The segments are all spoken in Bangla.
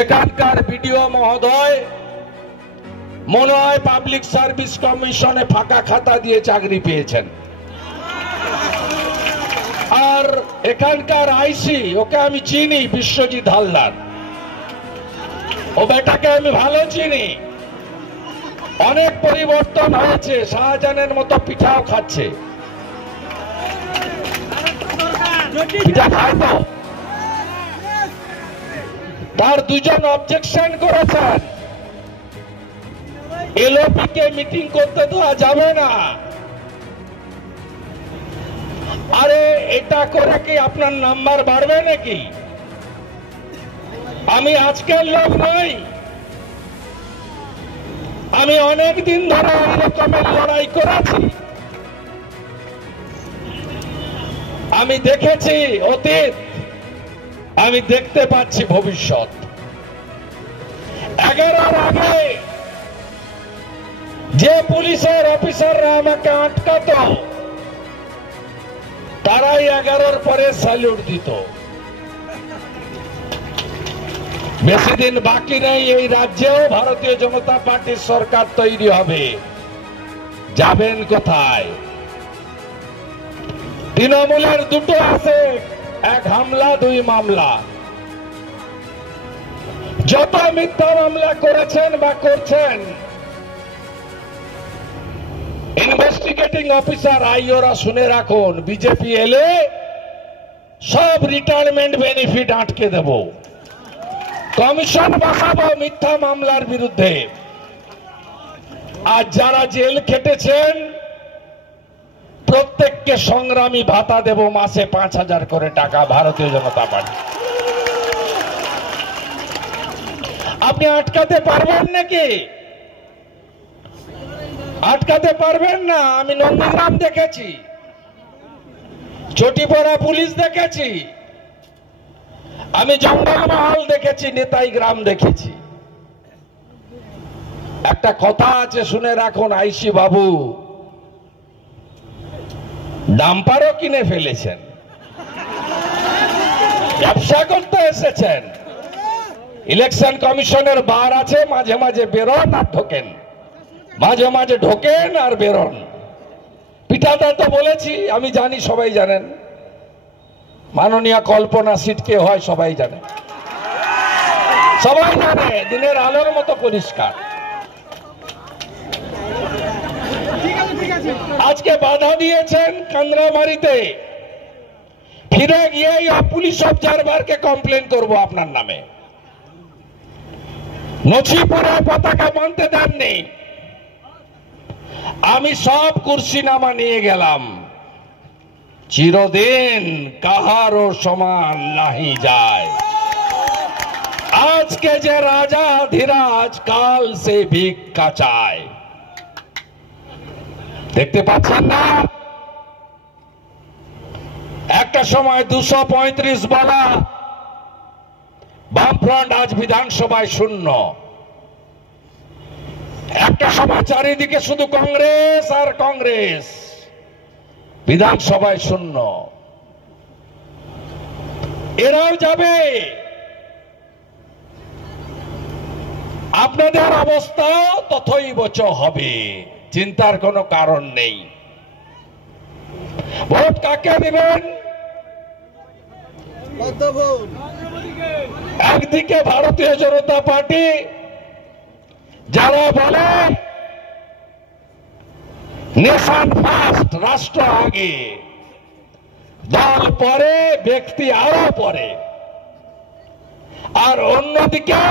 এখানকার বিডিও মহোদয় মনে হয় পাবলিক সার্ভিস কমিশনে ফাঁকা খাতা দিয়ে চাকরি পেয়েছেন। আর এখানকার আইসি, ওকে আমি চিনি, বিশ্বজিৎ হালদার, ও বেটাকে আমি ভালো চিনি। অনেক পরিবর্তন হয়েছে, শাহজাহানের মতো পিঠাও খাচ্ছে। পিঠা খায় তো। তার দুজন অবজেকশন করেছেন, এলওপি কে মিটিং করতে দেওয়া যাবে না। আরে এটা করে কি আপনার নাম্বার বাড়বে নাকি? আমি আজকের লোক নই, আমি অনেক দিন ধরে এই রকমের লড়াই করেছি। আমি দেখেছি অতীত, আমি দেখতে পাচ্ছি ভবিষ্যৎ। 11-র আগে যে পুলিশের অফিসাররা আমাকে আটকাতো, তারাই 11-র পরে স্যালুট দিত। বেশি দিন বাকি নেই, এই রাজ্যেও ভারতীয় জনতা পার্টির সরকার তৈরি হবে। যাবেন কোথায়? তৃণমূলের দুটো আছে, এক হামলা, দুই মামলা। যত মিথ্যা মামলা করেছেন বা করছেন, ইনভেস্টিগেটিং অফিসার আইওরা শুনে রাখুন, বিজেপি এলে সব রিটায়ারমেন্ট বেনিফিট আটকে দেব, কমিশন বসাবো মিথ্যা মামলার বিরুদ্ধে। আর যারা জেল খেটেছেন প্রত্যেককে সংগ্রামী ভাতা দেব, মাসে 5,000 করে টাকা, ভারতীয় জনতা পার্টি। আপনি আটকাতে পারবেন নাকি? আটকাতে পারবেন না। আমি নন্দীগ্রাম দেখেছি, চটিপাড়া পুলিশ দেখেছি, আমি জঙ্গলমহল দেখেছি, নেতাই গ্রাম দেখেছি। একটা কথা আছে, শুনে রাখুন আইসি বাবু, ডাম্পারও কিনে ফেলেছেন, ব্যবসা করতে এসেছেন। ইলেকশন কমিশনের বার আছে, মাঝে মাঝে বেরোন আর ঢোকেন, মাঝে মাঝে ঢোকেন আর বেরোন। পিঠাদা তো বলেছি, আমি জানি, সবাই জানেন। মাননীয় কল্পনা সিট কে হয় সবাই জানে, সবাই জানে, দিনের আলোর মতো পরিষ্কার। আজকে বাধা দিয়েছেন কান্দ্রামারিতে, ফিরে গিয়ে পুলিশ অবজারভারকে কমপ্লেন করব আপনার নামে। নছিপুরে পতাকা বাঁধতে দেননি, আমি সব কুর্সিনামা নিয়ে গেলাম। চিরদিন কাহারও সমান নাহি যায়, আজকে যে রাজা ধীরাজ কাল সে ভিক্ষা চায়। দেখতে পাচ্ছেন না? একটা সময় 235 বলা বামফ্রন্ট, আজ বিধানসভায় শূন্য। একটা সময় চারিদিকে শুধু কংগ্রেস আর কংগ্রেস, বিধানসভায় শূন্য। এরাও যাবে। আপনাদের অবস্থা তথৈবচ হবে, চিন্তার কোনো কারণ নেই। ভোট কাকে দিবেন? একদিকে ভারতীয় জনতা পার্টি, যারা বলে নেশন ফার্স্ট, রাষ্ট্র আগে, দল পরে, ব্যক্তি আরো পরে। আর অন্যদিকে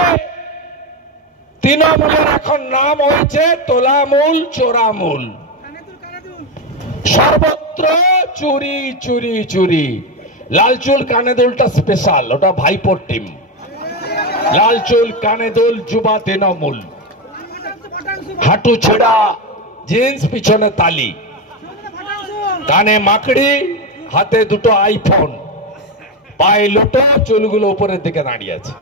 তৃণমূলের এখন নাম হয়েছে তোলামূল, চোরামূল, সর্বত্র চুরি চুরি চুরি। লালচুল কানেদুলটা স্পেশাল, ওটা ভাইপোর টিম। লালচুল কানেদুল যুবা তৃণমূল, হাঁটু ছেড়া জিন্স, পিছনে তালি, কানে মাকড়ি, হাতে দুটো আইফোন, পায়ে লোটো, চুলগুলো উপরের দিকে দাঁড়িয়ে আছে।